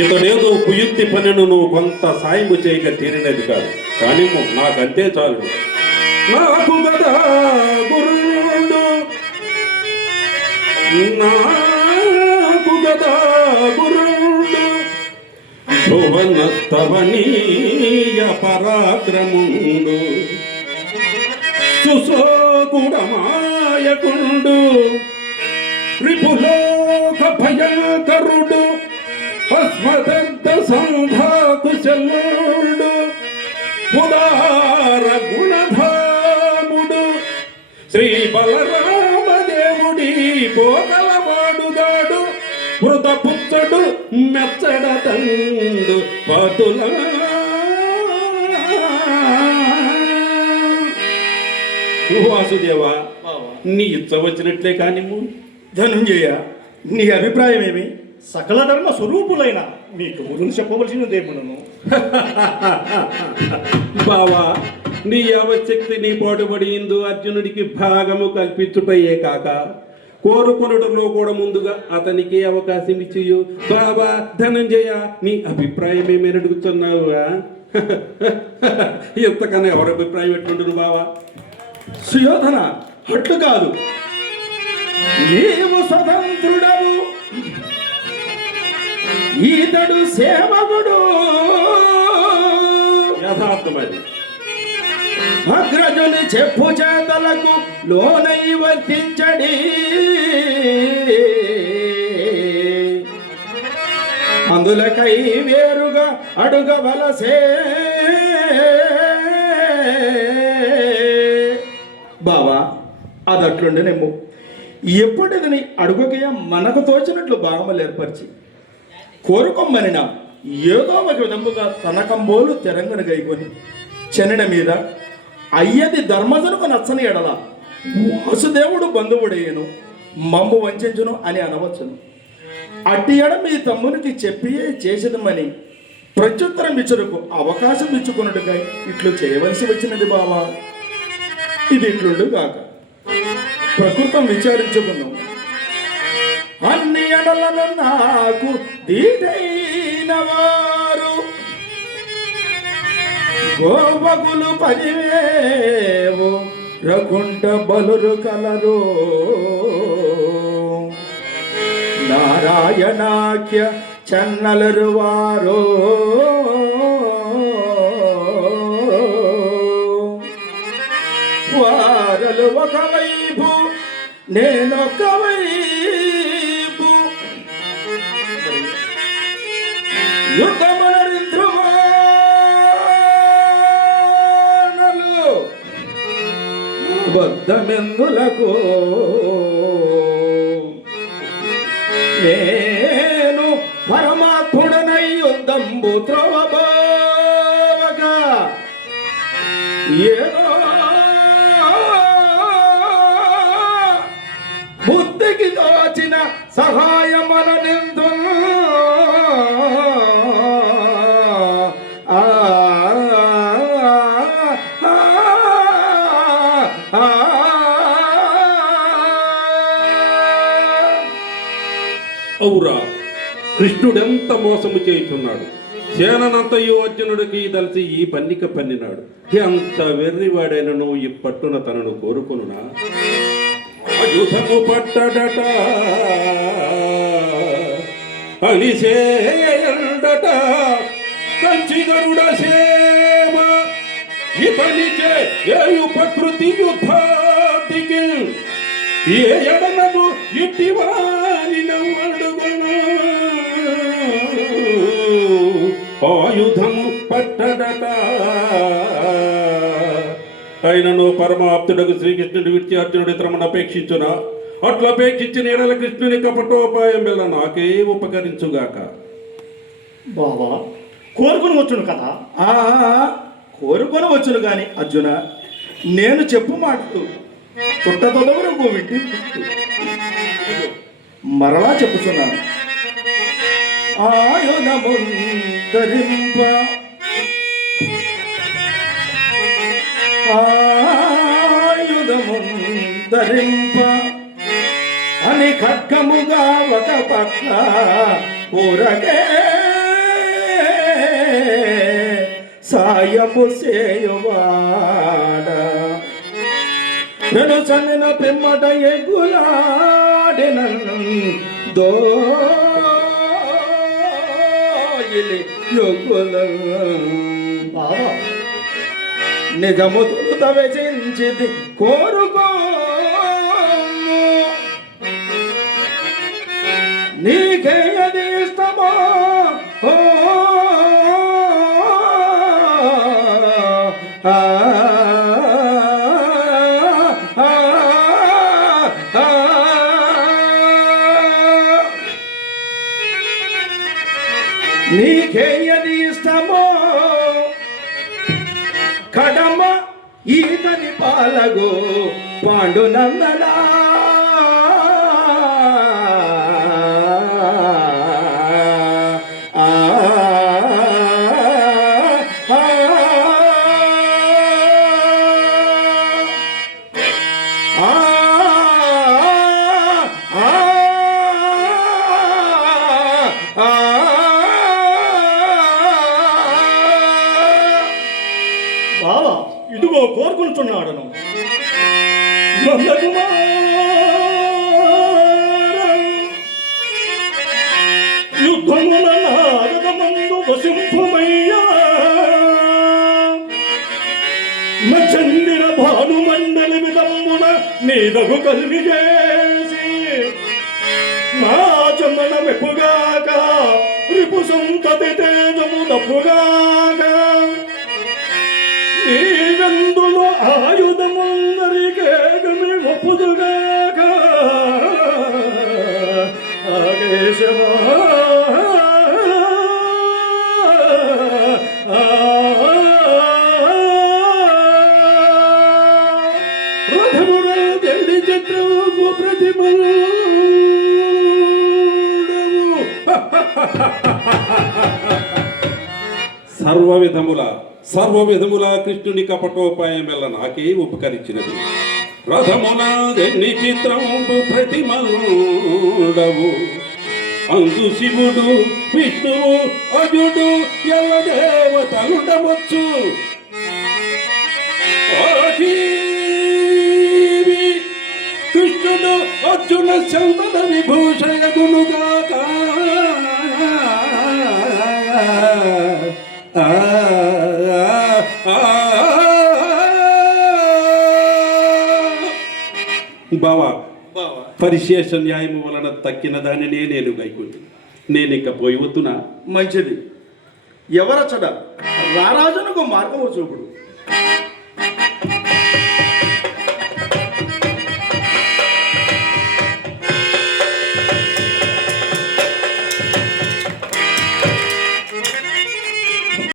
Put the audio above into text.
ఇతడేదో కుయుక్తి పనిను నువ్వు కొంత సాయము చేయక తీరినది కాదు, కానీ నాకంతే చాలు. నాకు గదా గురుడు, నాకు గదా గురుడు, భువనస్తవనీయ పరాక్రముండు, సుశోకుడమాయకుండు, రిపులోక భయంకరుడు, అస్మదగ్ధ సంధాకుశలుడు, ఉదార గుణధాముడు, శ్రీ బలరామదేవుడి పోగలవాడుగాడు, మృతపుచ్చడు మెచ్చడతండు పతుల. వాసుదేవా, నీ ఇచ్చ వచ్చినట్లే కాని ధనుంజయ, నీ అభిప్రాయం ఏమి? సకల ధర్మ స్వరూపులైన నీ గురువులు చెప్పవలసినదేమును. బావా, నీ అవశక్తి నీ పాటుపడి ఇందు అర్జునుడికి భాగము కల్పించుటయే కాక కోరుకొనుటలో కూడా ముందుగా అతనికి అవకాశం ఇచ్చియు. బాబా ధనంజయ, నీ అభిప్రాయం ఏమేమి అడుగుతున్నావుగా? ఎంతకన్నా ఎవరి అభిప్రాయం ఎట్లుండును బావా? సుయోధన, అట్లు కాదు. నీవు స్వతంత్రుడవు, ఈతడు సేవకుడు. యథార్థమది. అగ్రజుని చెప్పు చేతలకు లోనై వర్తించడి, అందులకై వేరుగా అడుగవలసే. బావా, అదట్లుండేనేమో. ఎప్పటిదని అడుగుకయ మనకు తోచినట్లు భాగములు ఏర్పరిచి కోరుకోమనిన ఏదో ఒక విధముగా తనకంబోలు తెరంగన గైకొని చెన్నడ మీద అయ్యది ధర్మజనుకు నచ్చని ఎడల వాసుదేవుడు బంధువుడయ్యను, మమ్ము వంచెను అని అనవచ్చును. అట్టి ఎడ మీ తమ్మునికి చెప్పి చేసేదమని ప్రత్యుత్తరం ఇచ్చుటకు అవకాశం ఇచ్చుకున్నట్టుగా ఇట్లు చేయవలసి వచ్చినది బావా. ఇది ఇట్లుండు కాక ప్రకృతం విచారించుకుందాం. అన్ని ఎడలను నాకు దీటైన వారు గోపకులు 10,000 రకుంట బలురు కలరు. నారాయణాఖ్య చన్నలరు వారో వారలు ఒకవైపు నేనొక వైపు యుద్ధమునరింద్రువానలు బద్ధమెందులకు నేను పరమాత్ముడనై యుద్ధంబు త్రోవబోవగా ఏదో బుద్ధికి దోచిన సహాయమననిందు. అవురా, కృష్ణుడెంత మోసము చేయుచున్నాడు. సేనంతయు అర్జునుడికి దలిచి ఈ పన్నిక పన్నినాడు. ఎంత వెర్రివాడైనను ఈ పట్టున తనను కోరుకొనునా? యుధము పట్టడట అలిసేయండట కంచిగరుడ సేవ ఇతనిచే ఏయు ప్రకృతి యుద్ధాదికి ఏ ఎడనను ఇట్టివాని నవ్వడుగను. ఆయుధము పట్టడట అయినను పరమాప్తుడకు శ్రీకృష్ణుడి విడిచి అర్జునుడి తమను అపేక్షించునా? అట్లా అపేక్షించిన ఎడల కృష్ణుని కపటోపాయం వల్ల నాకే ఉపకరించుగాక. బావా, కోరుకొని వచ్చును కదా? కోరుకొని వచ్చును గాని అర్జున, నేను చెప్పు మాటలు చుట్టతొదవరకు వింటి మరలా చెప్పుచున్నాను. ఆయుధముంతరింప ఆయుధముంతరింప అని ఖడ్గముగా ఒక పట్ల ఊరగే సాయము సేయువాడ నన్ను చందిన పిమ్మట ఎగులాడిన దోయిలి యొగ్గుల నిజము తవచించిది కోరుకో నీకే అది ఇష్టమో నీకే అది ఇష్టమో కడమ ఈతని పాలగో పాండునందనా బావా ఇదిగో కోరుకుంటున్నాడను యుద్ధమున నారదమందు వసింపుమయ్యా చందిర భానుమండలి విధమున నీదగు కలిగి చేసి నా చమన మెప్పుగాక రిపు సంతతి తేజము తప్పుగాక నీగందులు ఆయుధముందరికేగమి ఒప్పుదుగాక ఆగేశమా రథమున జల్లి చిత్రము ప్రతిమలు సర్వ విధముల కృష్ణుని కపటోపాయం వల్ల నాకే ఉపకరించినది. రథమున ఎన్ని చిత్రము ప్రతిమలుడవు అందు శివుడు విష్ణువు అజుడు ఎల్ల దేవతలుండవచ్చు. కృష్ణుడు అర్జున చందన విభూషణగునుగాక. బావా, పరిశేష న్యాయము వలన తక్కిన దానినే నేను గైకుంది. నేనిక పోయి వద్దునా? మంచిది. ఎవరచ్చట రారాజునకు మార్గము చూపుడు.